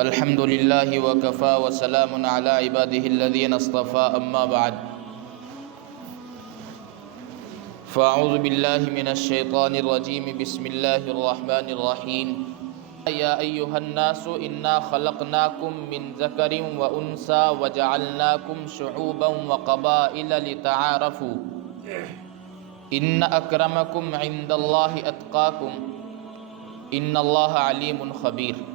الحمد للہ وکفى وسلام علی عباده الذین اصطفى اما بعد فاعوذ باللہ من الشیطان الرجیم بسم اللہ الرحمن الرحیم یا ایہا الناس انا خلقناکم من ذکر وانثى وجعلناکم شعوبا وقبائل لتعارفوا ان اکرمکم عند اللہ اتقاکم ان اللہ علیم خبیر۔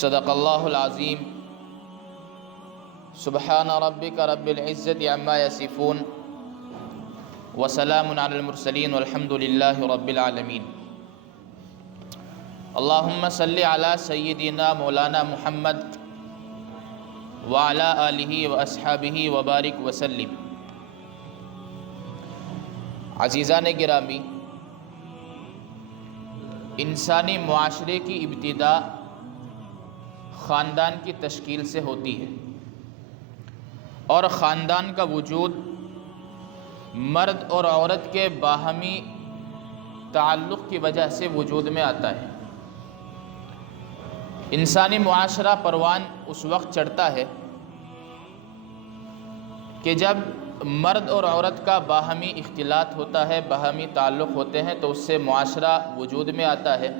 صدق اللہ العظیم۔ سبحان ربک رب العزت عما یصفون وسلام علی المرسلین والحمد للہ رب العالمین۔ اللہم صلی علی سیدنا مولانا محمد وعلی آلہ واصحابہ وبارک وسلم۔ عزیزان گرامی، انسانی معاشرے کی ابتدا خاندان کی تشکیل سے ہوتی ہے، اور خاندان کا وجود مرد اور عورت کے باہمی تعلق کی وجہ سے وجود میں آتا ہے۔ انسانی معاشرہ پروان اس وقت چڑھتا ہے کہ جب مرد اور عورت کا باہمی اختلاط ہوتا ہے، باہمی تعلق ہوتے ہیں، تو اس سے معاشرہ وجود میں آتا ہے۔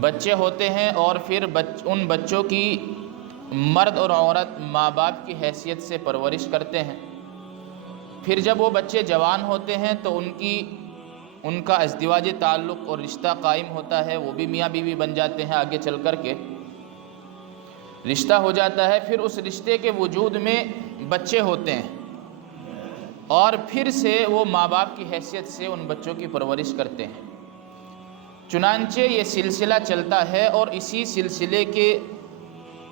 بچے ہوتے ہیں اور پھر ان بچوں کی مرد اور عورت ماں باپ کی حیثیت سے پرورش کرتے ہیں۔ پھر جب وہ بچے جوان ہوتے ہیں تو ان کا ازدواجی تعلق اور رشتہ قائم ہوتا ہے، وہ بھی میاں بیوی بن جاتے ہیں، آگے چل کر کے رشتہ ہو جاتا ہے۔ پھر اس رشتے کے وجود میں بچے ہوتے ہیں اور پھر سے وہ ماں باپ کی حیثیت سے ان بچوں کی پرورش کرتے ہیں۔ چنانچہ یہ سلسلہ چلتا ہے، اور اسی سلسلے کے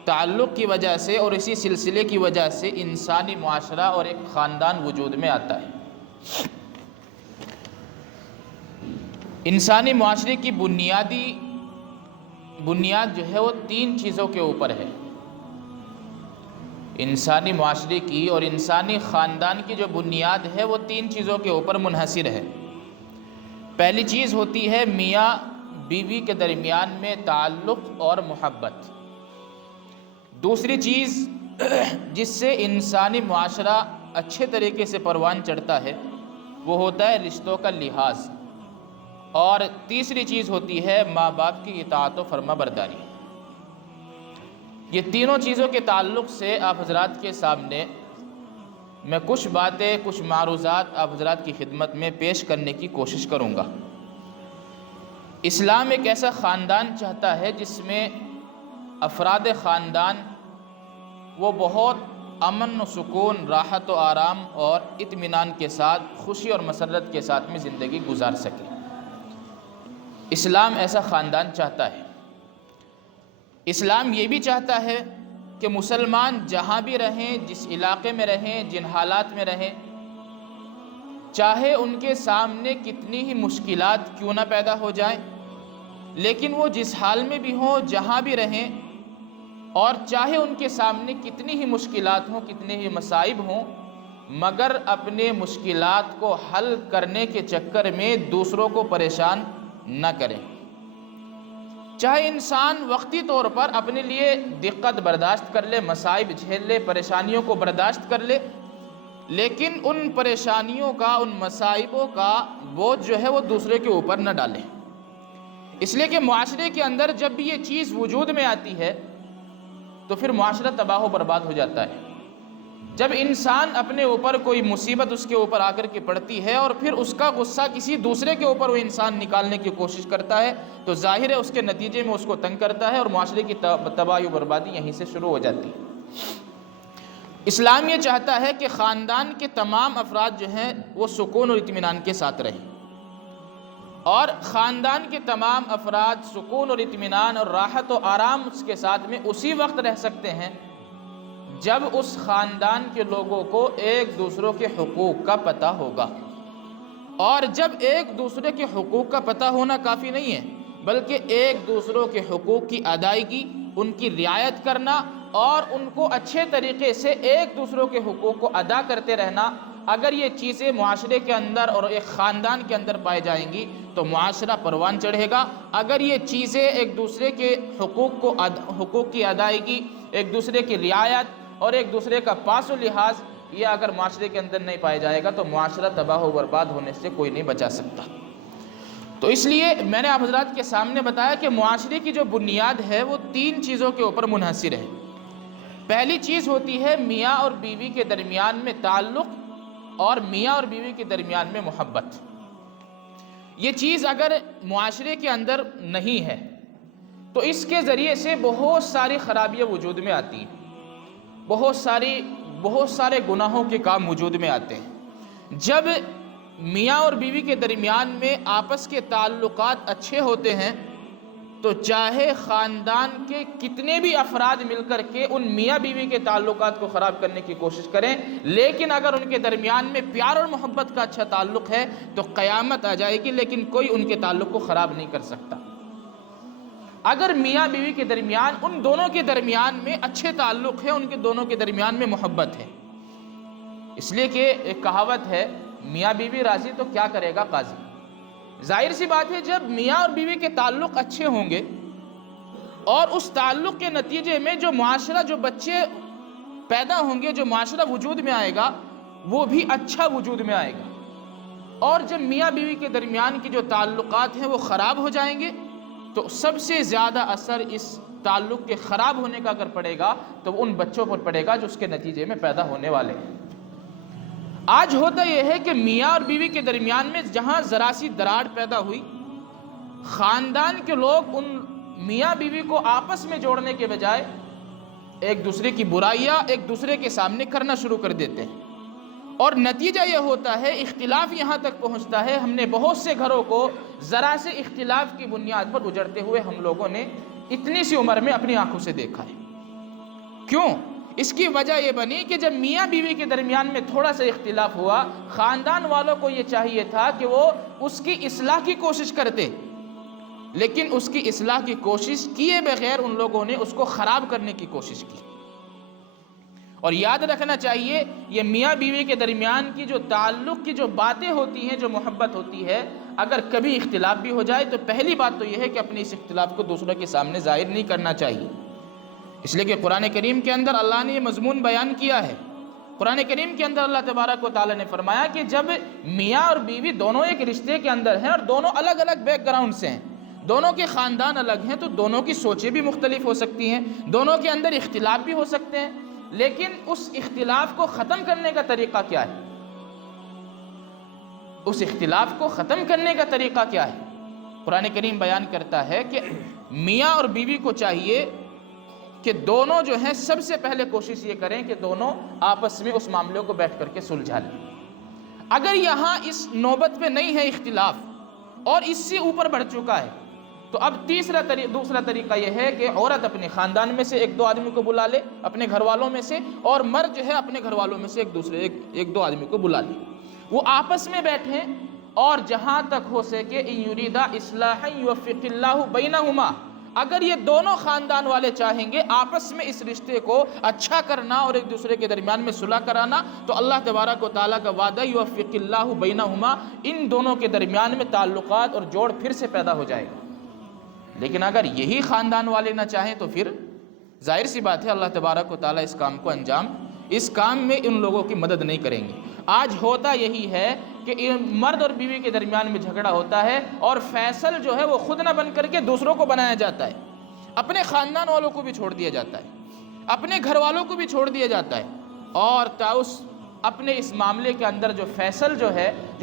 تعلق کی وجہ سے اور اسی سلسلے کی وجہ سے انسانی معاشرہ اور ایک خاندان وجود میں آتا ہے۔ انسانی معاشرے کی بنیاد جو ہے وہ تین چیزوں کے اوپر ہے۔ انسانی معاشرے کی اور انسانی خاندان کی جو بنیاد ہے وہ تین چیزوں کے اوپر منحصر ہے۔ پہلی چیز ہوتی ہے میاں بیوی کے درمیان میں تعلق اور محبت۔ دوسری چیز جس سے انسانی معاشرہ اچھے طریقے سے پروان چڑھتا ہے وہ ہوتا ہے رشتوں کا لحاظ، اور تیسری چیز ہوتی ہے ماں باپ کی اطاعت و فرما برداری۔ یہ تینوں چیزوں کے تعلق سے آپ حضرات کے سامنے میں کچھ باتیں، کچھ معروضات آپ حضرات کی خدمت میں پیش کرنے کی کوشش کروں گا۔ اسلام ایک ایسا خاندان چاہتا ہے جس میں افراد خاندان وہ بہت امن و سکون، راحت و آرام اور اطمینان کے ساتھ، خوشی اور مسرت کے ساتھ میں زندگی گزار سکے۔ اسلام ایسا خاندان چاہتا ہے۔ اسلام یہ بھی چاہتا ہے کہ مسلمان جہاں بھی رہیں، جس علاقے میں رہیں، جن حالات میں رہیں، چاہے ان کے سامنے کتنی ہی مشکلات کیوں نہ پیدا ہو جائیں، لیکن وہ جس حال میں بھی ہوں، جہاں بھی رہیں، اور چاہے ان کے سامنے کتنی ہی مشکلات ہوں، کتنے ہی مصائب ہوں، مگر اپنے مشکلات کو حل کرنے کے چکر میں دوسروں کو پریشان نہ کریں۔ چاہے انسان وقتی طور پر اپنے لیے دقت برداشت کر لے، مصائب جھیل لے، پریشانیوں کو برداشت کر لے، لیکن ان پریشانیوں کا، ان مصائبوں کا بوجھ جو ہے وہ دوسرے کے اوپر نہ ڈالیں۔ اس لیے کہ معاشرے کے اندر جب بھی یہ چیز وجود میں آتی ہے تو پھر معاشرہ تباہ و برباد ہو جاتا ہے۔ جب انسان اپنے اوپر کوئی مصیبت اس کے اوپر آ کر کے پڑتی ہے اور پھر اس کا غصہ کسی دوسرے کے اوپر وہ انسان نکالنے کی کوشش کرتا ہے تو ظاہر ہے اس کے نتیجے میں اس کو تنگ کرتا ہے، اور معاشرے کی تباہی و بربادی یہیں سے شروع ہو جاتی ہے۔ اسلام یہ چاہتا ہے کہ خاندان کے تمام افراد جو ہیں وہ سکون اور اطمینان کے ساتھ رہیں، اور خاندان کے تمام افراد سکون اور اطمینان اور راحت و آرام اس کے ساتھ میں اسی وقت رہ سکتے ہیں جب اس خاندان کے لوگوں کو ایک دوسروں کے حقوق کا پتہ ہوگا۔ اور جب ایک دوسرے کے حقوق کا پتہ ہونا کافی نہیں ہے، بلکہ ایک دوسروں کے حقوق کی ادائیگی، ان کی رعایت کرنا اور ان کو اچھے طریقے سے ایک دوسروں کے حقوق کو ادا کرتے رہنا، اگر یہ چیزیں معاشرے کے اندر اور ایک خاندان کے اندر پائے جائیں گی تو معاشرہ پروان چڑھے گا۔ اگر یہ چیزیں ایک دوسرے کے حقوق کی ادائیگی، ایک دوسرے کی رعایت اور ایک دوسرے کا پاس و لحاظ یہ اگر معاشرے کے اندر نہیں پایا جائے گا تو معاشرہ تباہ و برباد ہونے سے کوئی نہیں بچا سکتا۔ تو اس لیے میں نے آپ حضرات کے سامنے بتایا کہ معاشرے کی جو بنیاد ہے وہ 3 چیزوں کے اوپر منحصر ہے۔ پہلی چیز ہوتی ہے میاں اور بیوی کے درمیان میں تعلق اور میاں اور بیوی کے درمیان میں محبت۔ یہ چیز اگر معاشرے کے اندر نہیں ہے تو اس کے ذریعے سے بہت ساری خرابیاں وجود میں آتی ہیں، بہت سارے گناہوں کے کام وجود میں آتے ہیں۔ جب میاں اور بیوی کے درمیان میں آپس کے تعلقات اچھے ہوتے ہیں تو چاہے خاندان کے کتنے بھی افراد مل کر کے ان میاں بیوی کے تعلقات کو خراب کرنے کی کوشش کریں، لیکن اگر ان کے درمیان میں پیار اور محبت کا اچھا تعلق ہے تو قیامت آ جائے گی لیکن کوئی ان کے تعلق کو خراب نہیں کر سکتا۔ اگر میاں بیوی کے درمیان ان دونوں کے درمیان میں اچھے تعلق ہے، ان کے دونوں کے درمیان میں محبت ہے، اس لیے کہ ایک کہاوت ہے میاں بیوی راضی تو کیا کرے گا قاضی۔ ظاہر سی بات ہے جب میاں اور بیوی کے تعلق اچھے ہوں گے اور اس تعلق کے نتیجے میں جو معاشرہ، جو بچے پیدا ہوں گے، جو معاشرہ وجود میں آئے گا وہ بھی اچھا وجود میں آئے گا۔ اور جب میاں بیوی کے درمیان کی جو تعلقات ہیں وہ خراب ہو جائیں گے تو سب سے زیادہ اثر اس تعلق کے خراب ہونے کا اگر پڑے گا تو ان بچوں پر پڑے گا جو اس کے نتیجے میں پیدا ہونے والے ہیں۔ آج ہوتا یہ ہے کہ میاں اور بیوی کے درمیان میں جہاں ذرا سی دراڑ پیدا ہوئی، خاندان کے لوگ ان میاں بیوی کو آپس میں جوڑنے کے بجائے ایک دوسرے کی برائیاں ایک دوسرے کے سامنے کرنا شروع کر دیتے ہیں، اور نتیجہ یہ ہوتا ہے اختلاف یہاں تک پہنچتا ہے۔ ہم نے بہت سے گھروں کو ذرا سے اختلاف کی بنیاد پر اجڑتے ہوئے ہم لوگوں نے اتنی سی عمر میں اپنی آنکھوں سے دیکھا ہے۔ کیوں؟ اس کی وجہ یہ بنی کہ جب میاں بیوی کے درمیان میں تھوڑا سا اختلاف ہوا، خاندان والوں کو یہ چاہیے تھا کہ وہ اس کی اصلاح کی کوشش کرتے، لیکن اس کی اصلاح کی کوشش کیے بغیر ان لوگوں نے اس کو خراب کرنے کی کوشش کی۔ اور یاد رکھنا چاہیے یہ میاں بیوی کے درمیان کی جو تعلق کی جو باتیں ہوتی ہیں، جو محبت ہوتی ہے، اگر کبھی اختلاف بھی ہو جائے تو پہلی بات تو یہ ہے کہ اپنے اس اختلاف کو دوسروں کے سامنے ظاہر نہیں کرنا چاہیے۔ اس لیے کہ قرآن کریم کے اندر اللہ نے یہ مضمون بیان کیا ہے۔ قرآن کریم کے اندر اللہ تبارک و تعالیٰ نے فرمایا کہ جب میاں اور بیوی دونوں ایک رشتے کے اندر ہیں اور دونوں الگ الگ بیک گراؤنڈ سے ہیں، دونوں کے خاندان الگ ہیں، تو دونوں کی سوچیں بھی مختلف ہو سکتی ہیں، دونوں کے اندر اختلاف بھی ہو سکتے ہیں، لیکن اس اختلاف کو ختم کرنے کا طریقہ کیا ہے؟ اس اختلاف کو ختم کرنے کا طریقہ کیا ہے؟ قرآن کریم بیان کرتا ہے کہ میاں اور بیوی کو چاہیے کہ دونوں جو ہیں سب سے پہلے کوشش یہ کریں کہ دونوں آپس میں اس معاملے کو بیٹھ کر کے سلجھا لیں۔ اگر یہاں اس نوبت پہ نہیں ہے اختلاف اور اس سے اوپر بڑھ چکا ہے تو اب دوسرا طریقہ یہ ہے کہ عورت اپنے خاندان میں سے 1-2 آدمی کو بلا لے، اپنے گھر والوں میں سے، اور مرد جو ہے اپنے گھر والوں میں سے 1-2 آدمی کو بلا لے، وہ آپس میں بیٹھیں، اور جہاں تک ہو سکے ان یریدا اصلاحا یوفق اللہ بینہما، اگر یہ دونوں خاندان والے چاہیں گے آپس میں اس رشتے کو اچھا کرنا اور ایک دوسرے کے درمیان میں صلح کرانا، تو اللہ تبارک و تعالیٰ کا وعدہ یوفق اللہ بینہما، ان دونوں کے درمیان میں تعلقات اور جوڑ پھر سے پیدا ہو جائے گا۔ لیکن اگر یہی خاندان والے نہ چاہیں تو پھر ظاہر سی بات ہے اللہ تبارک و تعالیٰ اس کام میں ان لوگوں کی مدد نہیں کریں گے۔ آج ہوتا یہی ہے کہ مرد اور بیوی کے درمیان میں جھگڑا ہوتا ہے اور فیصل جو ہے وہ خود نہ بن کر کے دوسروں کو بنایا جاتا ہے، اپنے خاندان والوں کو بھی چھوڑ دیا جاتا ہے، اپنے گھر والوں کو بھی چھوڑ دیا جاتا ہے، اور تاؤس اپنے اس معاملے کے اندر جو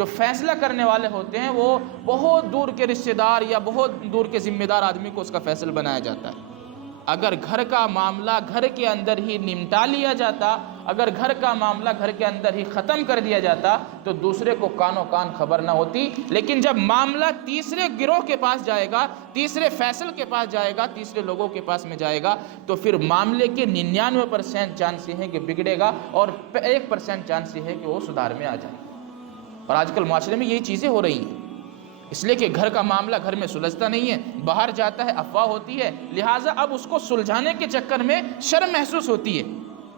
فیصلہ کرنے والے ہوتے ہیں وہ بہت دور کے رشتہ دار یا بہت دور کے ذمہ دار آدمی کو اس کا فیصل بنایا جاتا ہے۔ اگر گھر کا معاملہ گھر کے اندر ہی نمٹا لیا جاتا، اگر گھر کا معاملہ گھر کے اندر ہی ختم کر دیا جاتا تو دوسرے کو کانوں کان خبر نہ ہوتی، لیکن جب معاملہ تیسرے گروہ کے پاس جائے گا، تیسرے فیصل کے پاس جائے گا، تیسرے لوگوں کے پاس میں جائے گا، تو پھر معاملے کے 99% چانس ہے کہ بگڑے گا اور 1% چانس ہے کہ وہ سدھار میں آ جائے۔ اور آج کل معاشرے میں یہی چیزیں ہو رہی ہیں، اس لیے کہ گھر کا معاملہ گھر میں سلجھتا نہیں ہے، باہر جاتا ہے افواہ ہوتی ہے، لہٰذا اب اس کو سلجھانے کے چکر میں شرم محسوس ہوتی ہے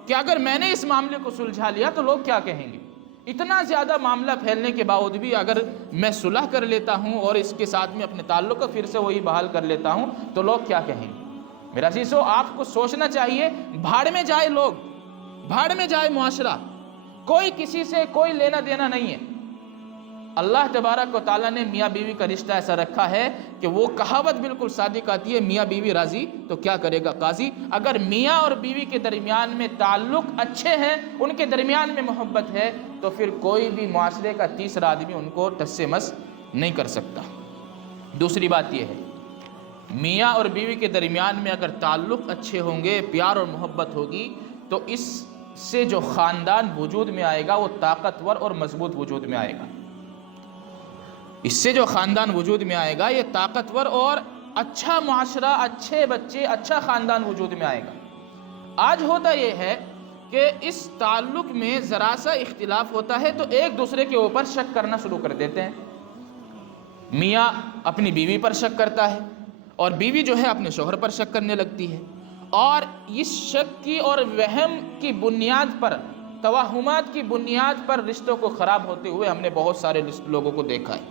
کہ اگر میں نے اس معاملے کو سلجھا لیا تو لوگ کیا کہیں گے، اتنا زیادہ معاملہ پھیلنے کے باوجود بھی اگر میں صلح کر لیتا ہوں اور اس کے ساتھ میں اپنے تعلق کو پھر سے وہی بحال کر لیتا ہوں تو لوگ کیا کہیں گے؟ میرا عزیزو، آپ کو سوچنا چاہیے، بھاڑ میں جائے لوگ، بھاڑ میں جائے معاشرہ، کوئی کسی سے کوئی لینا دینا نہیں ہے۔ اللہ تبارک و تعالیٰ نے میاں بیوی کا رشتہ ایسا رکھا ہے کہ وہ کہاوت بالکل صادق آتی ہے، میاں بیوی راضی تو کیا کرے گا قاضی۔ اگر میاں اور بیوی کے درمیان میں تعلق اچھے ہیں، ان کے درمیان میں محبت ہے، تو پھر کوئی بھی معاشرے کا تیسرا آدمی ان کو ٹس سے مس نہیں کر سکتا۔ دوسری بات یہ ہے، میاں اور بیوی کے درمیان میں اگر تعلق اچھے ہوں گے، پیار اور محبت ہوگی، تو اس سے جو خاندان وجود میں آئے گا وہ طاقتور اور مضبوط وجود میں آئے گا۔ اس سے جو خاندان وجود میں آئے گا یہ طاقتور اور اچھا معاشرہ، اچھے بچے، اچھا خاندان وجود میں آئے گا۔ آج ہوتا یہ ہے کہ اس تعلق میں ذرا سا اختلاف ہوتا ہے تو ایک دوسرے کے اوپر شک کرنا شروع کر دیتے ہیں۔ میاں اپنی بیوی پر شک کرتا ہے اور بیوی جو ہے اپنے شوہر پر شک کرنے لگتی ہے، اور اس شک کی اور وہم کی بنیاد پر، توہمات کی بنیاد پر رشتوں کو خراب ہوتے ہوئے ہم نے بہت سارے لوگوں کو دیکھا ہے۔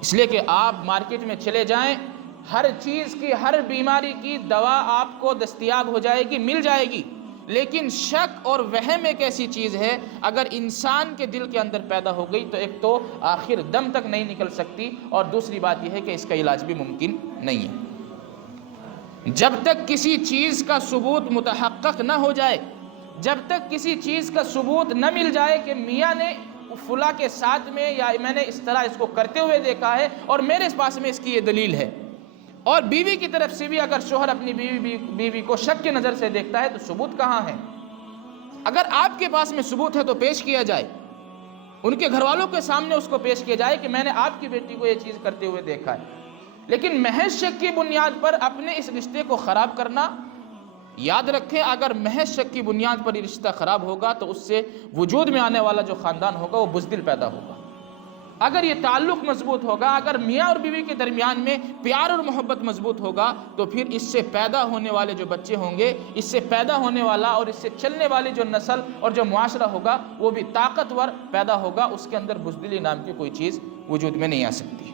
اس لیے کہ آپ مارکیٹ میں چلے جائیں، ہر چیز کی، ہر بیماری کی دوا آپ کو دستیاب ہو جائے گی، مل جائے گی، لیکن شک اور وہم ایک ایسی چیز ہے اگر انسان کے دل کے اندر پیدا ہو گئی تو ایک تو آخر دم تک نہیں نکل سکتی، اور دوسری بات یہ ہے کہ اس کا علاج بھی ممکن نہیں ہے۔ جب تک کسی چیز کا ثبوت متحقق نہ ہو جائے، جب تک کسی چیز کا ثبوت نہ مل جائے کہ میاں نے فلاں کے ساتھ میں، یا میں نے اس طرح اس کو کرتے ہوئے دیکھا ہے اور میرے پاس میں اس کی یہ دلیل ہے، اور بیوی کی طرف سے بھی اگر شوہر اپنی بیوی کو شک کی نظر سے دیکھتا ہے تو ثبوت کہاں ہے؟ اگر آپ کے پاس میں ثبوت ہے تو پیش کیا جائے، ان کے گھر والوں کے سامنے اس کو پیش کیا جائے کہ میں نے آپ کی بیٹی کو یہ چیز کرتے ہوئے دیکھا ہے۔ لیکن محض شک کی بنیاد پر اپنے اس رشتے کو خراب کرنا، یاد رکھیں اگر محض شک کی بنیاد پر یہ رشتہ خراب ہوگا تو اس سے وجود میں آنے والا جو خاندان ہوگا وہ بزدل پیدا ہوگا۔ اگر یہ تعلق مضبوط ہوگا، اگر میاں اور بیوی کے درمیان میں پیار اور محبت مضبوط ہوگا، تو پھر اس سے پیدا ہونے والے جو بچے ہوں گے، اس سے پیدا ہونے والا اور اس سے چلنے والی جو نسل اور جو معاشرہ ہوگا وہ بھی طاقتور پیدا ہوگا، اس کے اندر بزدلی نام کی کوئی چیز وجود میں نہیں آ سکتی۔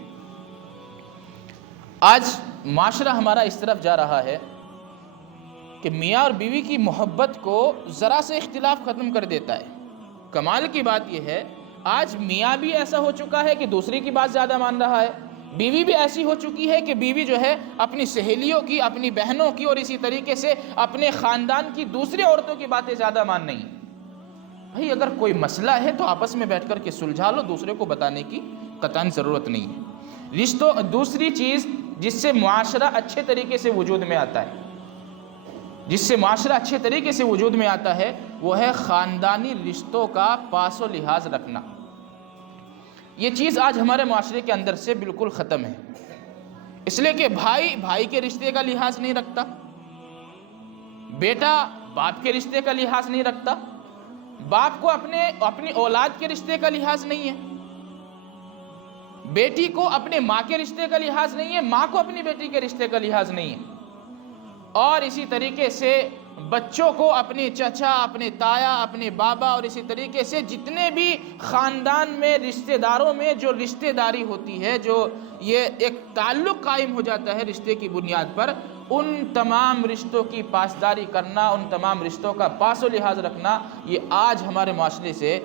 آج معاشرہ ہمارا اس طرف جا رہا ہے کہ میاں اور بیوی کی محبت کو ذرا سے اختلاف ختم کر دیتا ہے۔ کمال کی بات یہ ہے، آج میاں بھی ایسا ہو چکا ہے کہ دوسری کی بات زیادہ مان رہا ہے، بیوی بھی ایسی ہو چکی ہے کہ بیوی جو ہے اپنی سہیلیوں کی، اپنی بہنوں کی اور اسی طریقے سے اپنے خاندان کی دوسری عورتوں کی باتیں زیادہ مان رہی ہیں۔ بھائی اگر کوئی مسئلہ ہے تو آپس میں بیٹھ کر کے سلجھا لو، دوسرے کو بتانے کی قطعاً ضرورت نہیں ہے۔ رشتوں، دوسری چیز جس سے معاشرہ اچھے طریقے سے وجود میں آتا ہے، جس سے معاشرہ اچھے طریقے سے وجود میں آتا ہے، وہ ہے خاندانی رشتوں کا پاس و لحاظ رکھنا۔ یہ چیز آج ہمارے معاشرے کے اندر سے بالکل ختم ہے، اس لیے کہ بھائی بھائی کے رشتے کا لحاظ نہیں رکھتا، بیٹا باپ کے رشتے کا لحاظ نہیں رکھتا، باپ کو اپنی اولاد کے رشتے کا لحاظ نہیں ہے، بیٹی کو اپنے ماں کے رشتے کا لحاظ نہیں ہے، ماں کو اپنی بیٹی کے رشتے کا لحاظ نہیں ہے، اور اسی طریقے سے بچوں کو اپنے چچا، اپنے تایا، اپنے بابا، اور اسی طریقے سے جتنے بھی خاندان میں رشتہ داروں میں جو رشتہ داری ہوتی ہے، جو یہ ایک تعلق قائم ہو جاتا ہے رشتے کی بنیاد پر، ان تمام رشتوں کی پاسداری کرنا، ان تمام رشتوں کا پاس و لحاظ رکھنا، یہ آج ہمارے معاشرے سے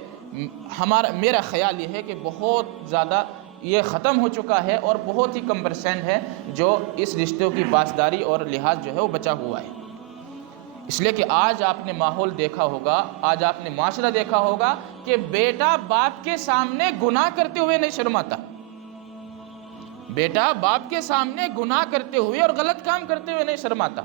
میرا خیال یہ ہے کہ بہت زیادہ یہ ختم ہو چکا ہے، اور بہت ہی کم پرسنٹ ہے جو اس رشتوں کی پاسداری اور لحاظ جو ہے وہ بچا ہوا ہے۔ اس لیے کہ آج آپ نے ماحول دیکھا ہوگا، آج آپ نے معاشرہ دیکھا ہوگا کہ بیٹا باپ کے سامنے گناہ کرتے ہوئے نہیں شرماتا، بیٹا باپ کے سامنے گناہ کرتے ہوئے اور غلط کام کرتے ہوئے نہیں شرماتا۔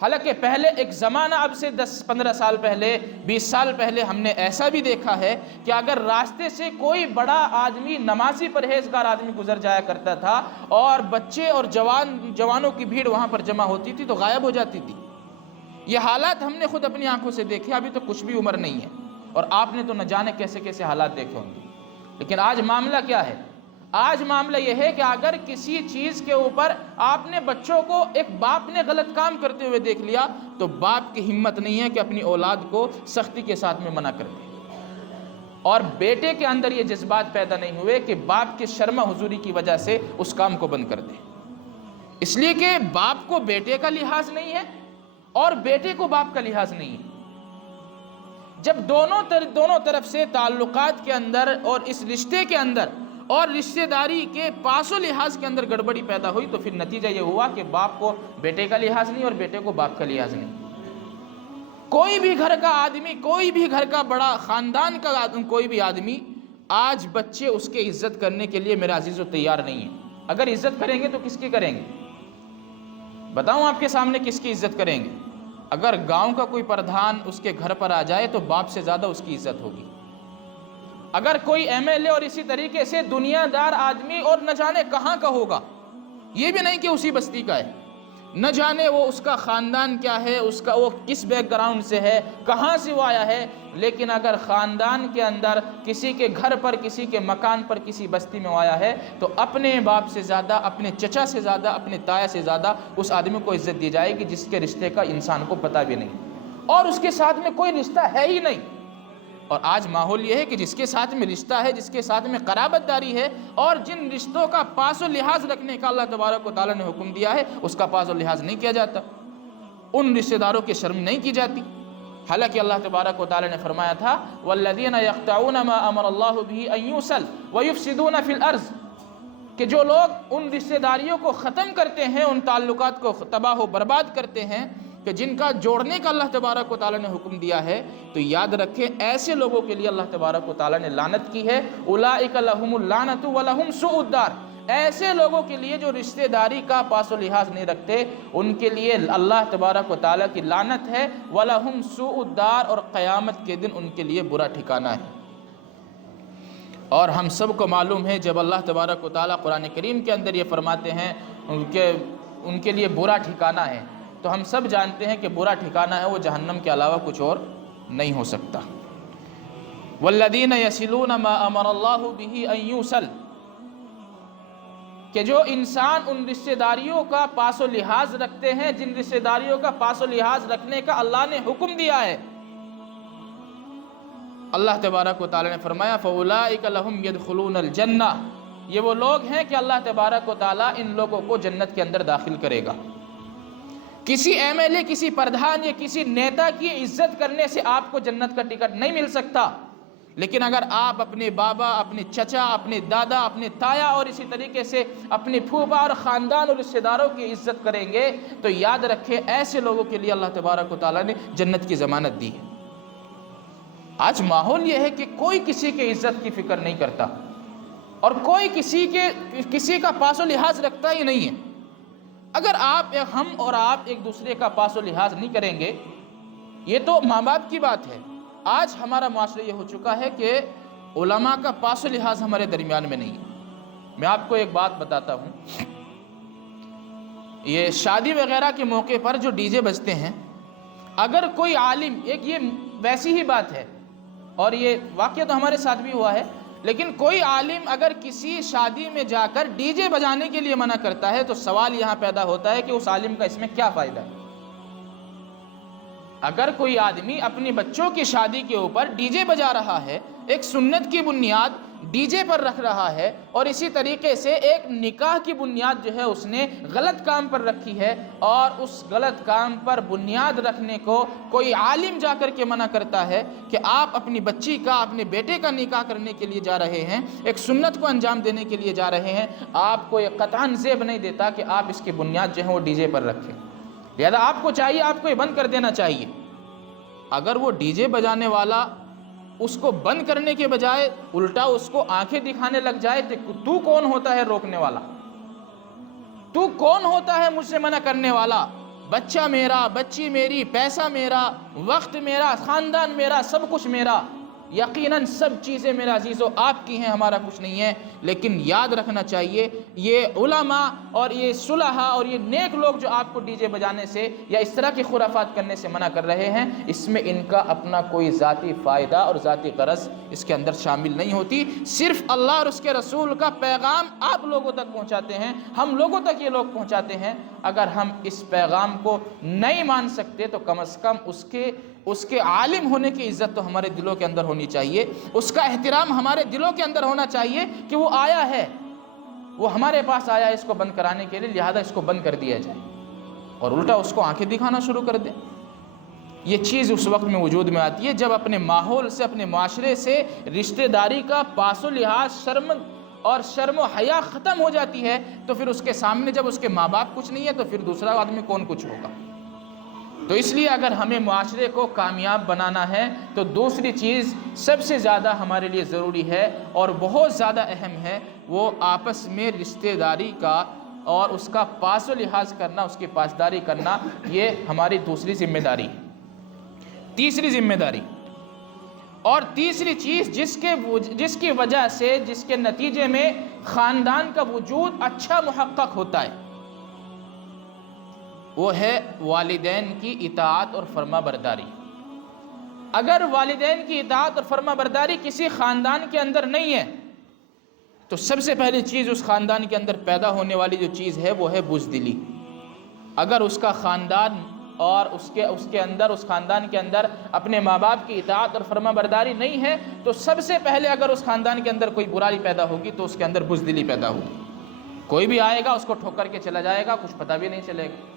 حالانکہ پہلے ایک زمانہ، اب سے 10-15 سال پہلے، 20 سال پہلے ہم نے ایسا بھی دیکھا ہے کہ اگر راستے سے کوئی بڑا آدمی، نمازی پرہیزگار آدمی گزر جایا کرتا تھا اور بچے اور جوانوں کی بھیڑ وہاں پر جمع ہوتی تھی تو غائب ہو جاتی تھی۔ یہ حالات ہم نے خود اپنی آنکھوں سے دیکھے، ابھی تو کچھ بھی عمر نہیں ہے، اور آپ نے تو نہ جانے کیسے کیسے حالات دیکھے ہوں گے۔ لیکن آج معاملہ کیا ہے؟ آج معاملہ یہ ہے کہ اگر کسی چیز کے اوپر آپ نے بچوں کو، ایک باپ نے غلط کام کرتے ہوئے دیکھ لیا تو باپ کی ہمت نہیں ہے کہ اپنی اولاد کو سختی کے ساتھ میں منع کر دے۔ اور بیٹے کے اندر یہ جذبات پیدا نہیں ہوئے کہ باپ کے شرم حضوری کی وجہ سے اس کام کو بند کر دے، اس لیے کہ باپ کو بیٹے کا لحاظ نہیں ہے اور بیٹے کو باپ کا لحاظ نہیں ہے۔ جب دونوں طرف سے تعلقات کے اندر اور اس رشتے کے اندر اور رشتہ داری کے پاس و لحاظ کے اندر گڑبڑی پیدا ہوئی تو پھر نتیجہ یہ ہوا کہ باپ کو بیٹے کا لحاظ نہیں اور بیٹے کو باپ کا لحاظ نہیں۔ کوئی بھی گھر کا آدمی، کوئی بھی گھر کا بڑا خاندان کا کوئی بھی آدمی آج بچے اس کے عزت کرنے کے لیے میرا عزیزو تیار نہیں ہے۔ اگر عزت کریں گے تو کس کی کریں گے؟ بتاؤں آپ کے سامنے کس کی عزت کریں گے؟ اگر گاؤں کا کوئی پردھان اس کے گھر پر آ جائے تو باپ سے زیادہ اس کی عزت ہوگی۔ اگر کوئی ایم ایل اے اور اسی طریقے سے دنیا دار آدمی اور نہ جانے کہاں کا ہوگا، یہ بھی نہیں کہ اسی بستی کا ہے، نہ جانے وہ اس کا خاندان کیا ہے، اس کا وہ کس بیک گراؤنڈ سے ہے، کہاں سے وہ آیا ہے، لیکن اگر خاندان کے اندر کسی کے گھر پر، کسی کے مکان پر، کسی بستی میں آیا ہے تو اپنے باپ سے زیادہ، اپنے چچا سے زیادہ، اپنے تایا سے زیادہ اس آدمی کو عزت دی جائے گی جس کے رشتے کا انسان کو پتہ بھی نہیں اور اس کے ساتھ میں کوئی رشتہ ہے ہی نہیں۔ اور آج ماحول یہ ہے کہ جس کے ساتھ میں رشتہ ہے، جس کے ساتھ میں قرابت داری ہے اور جن رشتوں کا پاس و لحاظ رکھنے کا اللہ تبارک و تعالیٰ نے حکم دیا ہے اس کا پاس و لحاظ نہیں کیا جاتا، ان رشتہ داروں کی شرم نہیں کی جاتی۔ حالانکہ اللہ تبارک و تعالیٰ نے فرمایا تھا والذین یقطعون ما امر اللہ بہ ان یوصل ویفسدون فی الارض، کہ جو لوگ ان رشتہ داریوں کو ختم کرتے ہیں، ان تعلقات کو تباہ و برباد کرتے ہیں کہ جن کا جوڑنے کا اللہ تبارک و تعالیٰ نے حکم دیا ہے، تو یاد رکھیں ایسے لوگوں کے لیے اللہ تبارک و تعالیٰ نے لعنت کی ہے۔ اولئک لہم اللعنۃ ولہم سوء الدار، ایسے لوگوں کے لیے جو رشتہ داری کا پاس و لحاظ نہیں رکھتے ان کے لیے اللہ تبارک و تعالیٰ کی لعنت ہے، ولہم سوء الدار، اور قیامت کے دن ان کے لیے برا ٹھکانہ ہے۔ اور ہم سب کو معلوم ہے جب اللہ تبارک و تعالیٰ قرآن کریم کے اندر یہ فرماتے ہیں ان کے لیے برا ٹھکانہ ہے، تو ہم سب جانتے ہیں کہ برا ٹھکانہ ہے وہ جہنم کے علاوہ کچھ اور نہیں ہو سکتا۔ والذین یصلون ما امر اللہ بہ ان یوصل، کہ جو انسان ان رشتہ داریوں کا پاس و لحاظ رکھتے ہیں جن رشتہ داریوں کا پاس و لحاظ رکھنے کا اللہ نے حکم دیا ہے، اللہ تبارک و تعالیٰ نے فرمایا فَأُولَئِكَ لَهُمْ يَدْخُلُونَ الْجَنَّةِ، یہ وہ لوگ ہیں کہ اللہ تبارک و تعالیٰ ان لوگوں کو جنت کے اندر داخل کرے گا۔ کسی ایم ایل اے، کسی پردھان یا کسی نیتا کی عزت کرنے سے آپ کو جنت کا ٹکٹ نہیں مل سکتا، لیکن اگر آپ اپنے بابا، اپنے چچا، اپنے دادا، اپنے تایا اور اسی طریقے سے اپنے پھوپھا اور خاندان اور رشتہ داروں کی عزت کریں گے تو یاد رکھیں ایسے لوگوں کے لیے اللہ تبارک و تعالیٰ نے جنت کی ضمانت دی ہے۔ آج ماحول یہ ہے کہ کوئی کسی کے عزت کی فکر نہیں کرتا اور کوئی کسی کا پاس و لحاظ رکھتا ہی نہیں ہے۔ اگر ہم اور آپ ایک دوسرے کا پاس و لحاظ نہیں کریں گے، یہ تو ماں باپ کی بات ہے۔ آج ہمارا معاشرہ یہ ہو چکا ہے کہ علماء کا پاس و لحاظ ہمارے درمیان میں نہیں ہے۔ میں آپ کو ایک بات بتاتا ہوں، یہ شادی وغیرہ کے موقع پر جو ڈی جے بجتے ہیں، اگر کوئی عالم، یہ ویسی ہی بات ہے اور یہ واقعہ تو ہمارے ساتھ بھی ہوا ہے، لیکن کوئی عالم اگر کسی شادی میں جا کر ڈی جے بجانے کے لیے منع کرتا ہے تو سوال یہاں پیدا ہوتا ہے کہ اس عالم کا اس میں کیا فائدہ ہے؟ اگر کوئی آدمی اپنی بچوں کی شادی کے اوپر ڈی جے بجا رہا ہے، ایک سنت کی بنیاد ڈی جے پر رکھ رہا ہے اور اسی طریقے سے ایک نکاح کی بنیاد جو ہے اس نے غلط کام پر رکھی ہے، اور اس غلط کام پر بنیاد رکھنے کو کوئی عالم جا کر کے منع کرتا ہے کہ آپ اپنی بچی کا، اپنے بیٹے کا نکاح کرنے کے لیے جا رہے ہیں، ایک سنت کو انجام دینے کے لیے جا رہے ہیں، آپ کو یہ قطعاً زیب نہیں دیتا کہ آپ اس کی بنیاد جو ہے وہ ڈی جے پر رکھیں۔ لہذا آپ کو چاہیے، آپ کو یہ بند کر دینا چاہیے۔ اگر وہ ڈی جے بجانے والا اس کو بند کرنے کے بجائے الٹا اس کو آنکھیں دکھانے لگ جائے تو کون ہوتا ہے روکنے والا؟ تو کون ہوتا ہے مجھ سے منع کرنے والا؟ بچہ میرا، بچی میری، پیسہ میرا، وقت میرا، خاندان میرا، سب کچھ میرا، یقیناً سب چیزیں میرا عزیزو آپ کی ہیں، ہمارا کچھ نہیں ہے۔ لیکن یاد رکھنا چاہیے یہ علماء اور یہ صلحاء اور یہ نیک لوگ جو آپ کو ڈی جے بجانے سے یا اس طرح کی خرافات کرنے سے منع کر رہے ہیں، اس میں ان کا اپنا کوئی ذاتی فائدہ اور ذاتی غرض اس کے اندر شامل نہیں ہوتی۔ صرف اللہ اور اس کے رسول کا پیغام آپ لوگوں تک پہنچاتے ہیں، ہم لوگوں تک یہ لوگ پہنچاتے ہیں۔ اگر ہم اس پیغام کو نہیں مان سکتے تو کم از کم اس کے اس کے عالم ہونے کی عزت تو ہمارے دلوں کے اندر ہونی چاہیے، اس کا احترام ہمارے دلوں کے اندر ہونا چاہیے کہ وہ آیا ہے، وہ ہمارے پاس آیا اس کو بند کرانے کے لیے، لہذا اس کو بند کر دیا جائے، اور الٹا اس کو آنکھیں دکھانا شروع کر دے۔ یہ چیز اس وقت میں وجود میں آتی ہے جب اپنے ماحول سے، اپنے معاشرے سے رشتہ داری کا پاس و لحاظ، شرم و حیا ختم ہو جاتی ہے، تو پھر اس کے سامنے جب اس کے ماں باپ کچھ نہیں ہے تو پھر دوسرا آدمی کون کچھ ہوگا۔ تو اس لیے اگر ہمیں معاشرے کو کامیاب بنانا ہے تو دوسری چیز سب سے زیادہ ہمارے لیے ضروری ہے اور بہت زیادہ اہم ہے، وہ آپس میں رشتہ داری کا اور اس کا پاس و لحاظ کرنا، اس کی پاسداری کرنا، یہ ہماری دوسری ذمہ داری ہے۔ تیسری ذمہ داری اور تیسری چیز جس کی وجہ سے، جس کے نتیجے میں خاندان کا وجود اچھا محقق ہوتا ہے، وہ ہے والدین کی اطاعت اور فرما برداری۔ اگر والدین کی اطاعت اور فرما برداری کسی خاندان کے اندر نہیں ہے تو سب سے پہلی چیز اس خاندان کے اندر پیدا ہونے والی جو چیز ہے وہ ہے بزدلی۔ اگر اس کا خاندان اور اس خاندان کے اندر اپنے ماں باپ کی اطاعت اور فرما برداری نہیں ہے تو سب سے پہلے اگر اس خاندان کے اندر کوئی برائی پیدا ہوگی تو اس کے اندر بزدلی پیدا ہوگی۔ کوئی بھی آئے گا اس کو ٹھوک کر کے چلا جائے گا، کچھ پتہ بھی نہیں چلے گا۔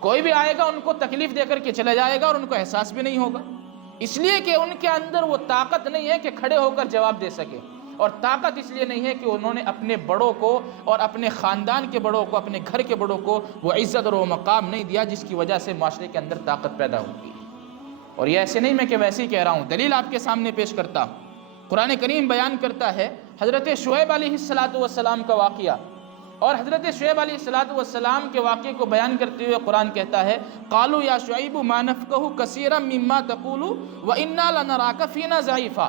کوئی بھی آئے گا ان کو تکلیف دے کر کے چلا جائے گا اور ان کو احساس بھی نہیں ہوگا، اس لیے کہ ان کے اندر وہ طاقت نہیں ہے کہ کھڑے ہو کر جواب دے سکے، اور طاقت اس لیے نہیں ہے کہ انہوں نے اپنے بڑوں کو اور اپنے خاندان کے بڑوں کو، اپنے گھر کے بڑوں کو وہ عزت اور وہ مقام نہیں دیا جس کی وجہ سے معاشرے کے اندر طاقت پیدا ہوگی۔ اور یہ ایسے نہیں میں کہ ویسے ہی کہہ رہا ہوں، دلیل آپ کے سامنے پیش کرتا ہوں۔ قرآن کریم بیان کرتا ہے حضرت شعیب علیہ السلام کا واقعہ، اور حضرت شعیب علیہ السلام کے واقعے کو بیان کرتے ہوئے قرآن کہتا ہے قالوا یا شعیب ما نفقہ کثیرا مما تقول وانا لنراک فینا ضعیفا۔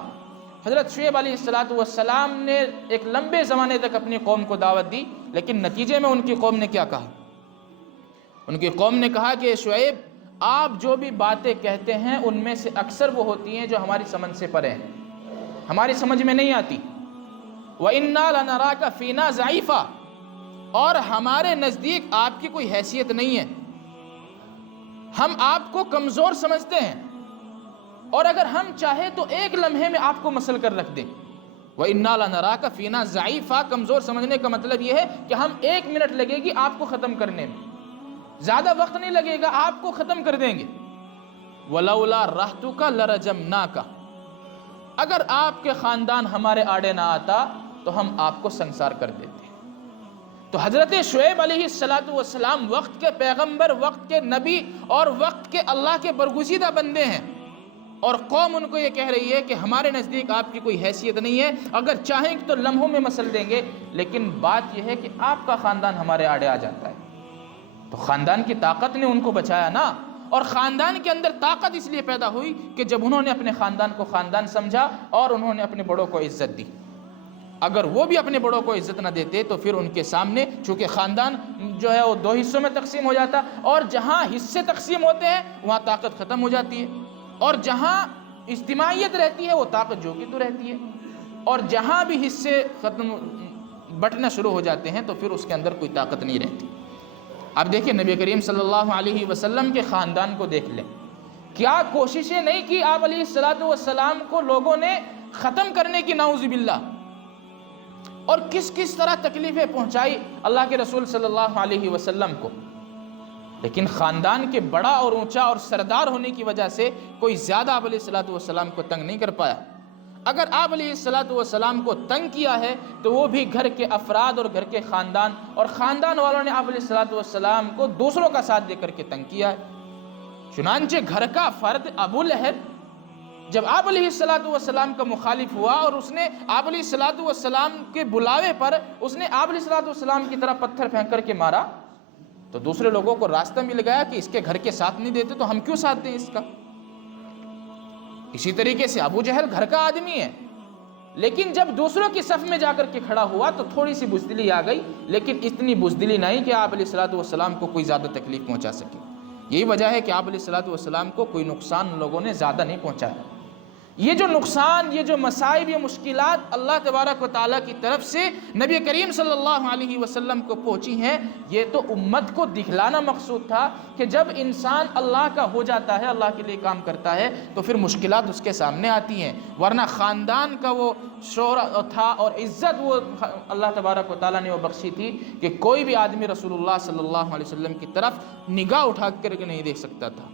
حضرت شعیب علیہ السلام نے ایک لمبے زمانے تک اپنی قوم کو دعوت دی، لیکن نتیجے میں ان کی قوم نے کیا کہا؟ ان کی قوم نے کہا کہ شعیب آپ جو بھی باتیں کہتے ہیں ان میں سے اکثر وہ ہوتی ہیں جو ہماری سمجھ سے پرے ہیں، ہماری سمجھ میں نہیں آتی۔ وَإِنَّا لَنَرَاكَ فِينَا ضَعِيفًا، اور ہمارے نزدیک آپ کی کوئی حیثیت نہیں ہے، ہم آپ کو کمزور سمجھتے ہیں، اور اگر ہم چاہیں تو ایک لمحے میں آپ کو مسل کر رکھ دیں۔ وَإِنَّا لَنَرَاكَ فِينَا ضَعِيفًا، کمزور سمجھنے کا مطلب یہ ہے کہ ہم 1 منٹ لگے گی آپ کو ختم کرنے میں، زیادہ وقت نہیں لگے گا، آپ کو ختم کر دیں گے۔ وَلَوْلَا رَحْتُكَ لَرَجَمْنَاكَ، اگر آپ کے خاندان ہمارے آڑے نہ آتا تو ہم آپ کو سنسار کر دیتے۔ تو حضرت شعیب علیہ السلام وقت کے پیغمبر، وقت کے نبی اور وقت کے اللہ کے برگزیدہ بندے ہیں، اور قوم ان کو یہ کہہ رہی ہے کہ ہمارے نزدیک آپ کی کوئی حیثیت نہیں ہے، اگر چاہیں تو لمحوں میں مسل دیں گے، لیکن بات یہ ہے کہ آپ کا خاندان ہمارے آڑے آ جاتا ہے۔ تو خاندان کی طاقت نے ان کو بچایا نا، اور خاندان کے اندر طاقت اس لیے پیدا ہوئی کہ جب انہوں نے اپنے خاندان کو خاندان سمجھا اور انہوں نے اپنے بڑوں کو عزت دی۔ اگر وہ بھی اپنے بڑوں کو عزت نہ دیتے تو پھر ان کے سامنے، چونکہ خاندان جو ہے وہ 2 حصوں میں تقسیم ہو جاتا، اور جہاں حصے تقسیم ہوتے ہیں وہاں طاقت ختم ہو جاتی ہے، اور جہاں اجتماعیت رہتی ہے وہ طاقت جو کی تو رہتی ہے، اور جہاں بھی حصے ختم بٹنا شروع ہو جاتے ہیں تو پھر اس کے اندر کوئی طاقت نہیں رہتی۔ اب دیکھیں نبی کریم صلی اللہ علیہ وسلم کے خاندان کو دیکھ لیں، کیا کوششیں نہیں کی آپ علیہ السلام کو لوگوں نے ختم کرنے کی، نعوذ باللہ، اور کس طرح تکلیفیں پہنچائی اللہ کے رسول صلی اللہ علیہ وسلم کو، لیکن خاندان کے بڑا اور اونچا اور سردار ہونے کی وجہ سے کوئی زیادہ آپ علیہ السلام کو تنگ نہیں کر پایا۔ اگر آپ علیہ السلام کو تنگ کیا ہے تو وہ بھی گھر کے افراد اور گھر کے خاندان، اور خاندان والوں نے آپ علیہ السلام کو دوسروں کا ساتھ دے کر کے تنگ کیا ہے۔ چنانچہ گھر کا فرد ابو لہب جب آپ علیہ السلام کا مخالف ہوا اور اس نے آپ علیہ السلام کے بلاوے پر اس نے آپ علیہ السلام کی طرح پتھر پھینک کر کے مارا، تو دوسرے لوگوں کو راستہ مل گیا کہ اس کے گھر کے ساتھ نہیں دیتے تو ہم کیوں ساتھ دیں اس کا۔ اسی طریقے سے ابو جہل گھر کا آدمی ہے، لیکن جب دوسروں کی صف میں جا کر کے کھڑا ہوا تو تھوڑی سی بزدلی آ گئی، لیکن اتنی بزدلی نہیں کہ آپ علیہ السلام کو کوئی زیادہ تکلیف پہنچا سکے۔ یہی وجہ ہے کہ آپ علیہ السلام کو کوئی نقصان لوگوں نے زیادہ نہیں پہنچایا۔ یہ جو نقصان، یہ جو مصائب، یہ مشکلات اللہ تبارک و تعالیٰ کی طرف سے نبی کریم صلی اللہ علیہ وسلم کو پہنچی ہیں، یہ تو امت کو دکھلانا مقصود تھا کہ جب انسان اللہ کا ہو جاتا ہے، اللہ کے لیے کام کرتا ہے، تو پھر مشکلات اس کے سامنے آتی ہیں، ورنہ خاندان کا وہ شوہرت تھا اور عزت وہ اللہ تبارک و تعالیٰ نے وہ بخشی تھی کہ کوئی بھی آدمی رسول اللہ صلی اللہ علیہ وسلم کی طرف نگاہ اٹھا کر کے نہیں دیکھ سکتا تھا۔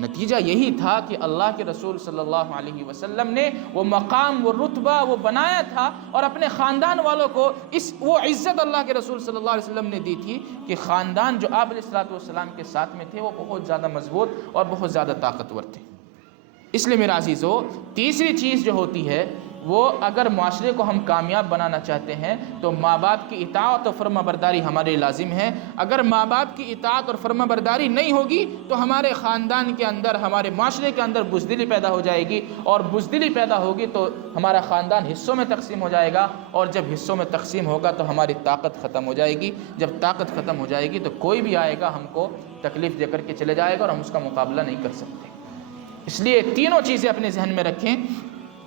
نتیجہ یہی تھا کہ اللہ کے رسول صلی اللہ علیہ وسلم نے وہ مقام، وہ رتبہ وہ بنایا تھا، اور اپنے خاندان والوں کو وہ عزت اللہ کے رسول صلی اللہ علیہ وسلم نے دی تھی کہ خاندان جو آپ علیہ السلام کے ساتھ میں تھے وہ بہت زیادہ مضبوط اور بہت زیادہ طاقتور تھے۔ اس لیے میرے عزیزو، تیسری چیز جو ہوتی ہے وہ اگر معاشرے کو ہم کامیاب بنانا چاہتے ہیں تو ماں باپ کی اطاعت اور فرما برداری ہمارے لازم ہے۔ اگر ماں باپ کی اطاعت اور فرما برداری نہیں ہوگی تو ہمارے خاندان کے اندر، ہمارے معاشرے کے اندر بزدلی پیدا ہو جائے گی، اور بزدلی پیدا ہوگی تو ہمارا خاندان حصوں میں تقسیم ہو جائے گا، اور جب حصوں میں تقسیم ہوگا تو ہماری طاقت ختم ہو جائے گی۔ جب طاقت ختم ہو جائے گی تو کوئی بھی آئے گا ہم کو تکلیف دے کر کے چلے جائے گا اور ہم اس کا مقابلہ نہیں کر سکتے۔ اس لیے تینوں چیزیں اپنے ذہن میں رکھیں۔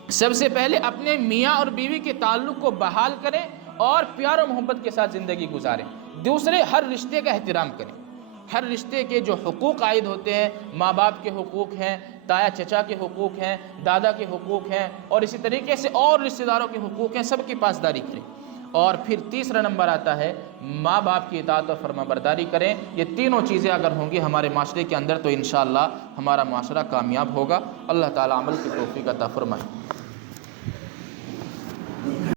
سب سے پہلے اپنے میاں اور بیوی کے تعلق کو بحال کریں اور پیار و محبت کے ساتھ زندگی گزاریں۔ دوسرے، ہر رشتے کا احترام کریں۔ ہر رشتے کے جو حقوق عائد ہوتے ہیں، ماں باپ کے حقوق ہیں، تایا چچا کے حقوق ہیں، دادا کے حقوق ہیں، اور اسی طریقے سے اور رشتہ داروں کے حقوق ہیں، سب کی پاسداری کریں۔ اور پھر تیسرا نمبر آتا ہے ماں باپ کی اطاعت اور فرما برداری کریں۔ یہ تینوں چیزیں اگر ہوں گی ہمارے معاشرے کے اندر تو انشاءاللہ ہمارا معاشرہ کامیاب ہوگا۔ اللہ تعالیٰ عمل کی توفیق عطا فرمائے۔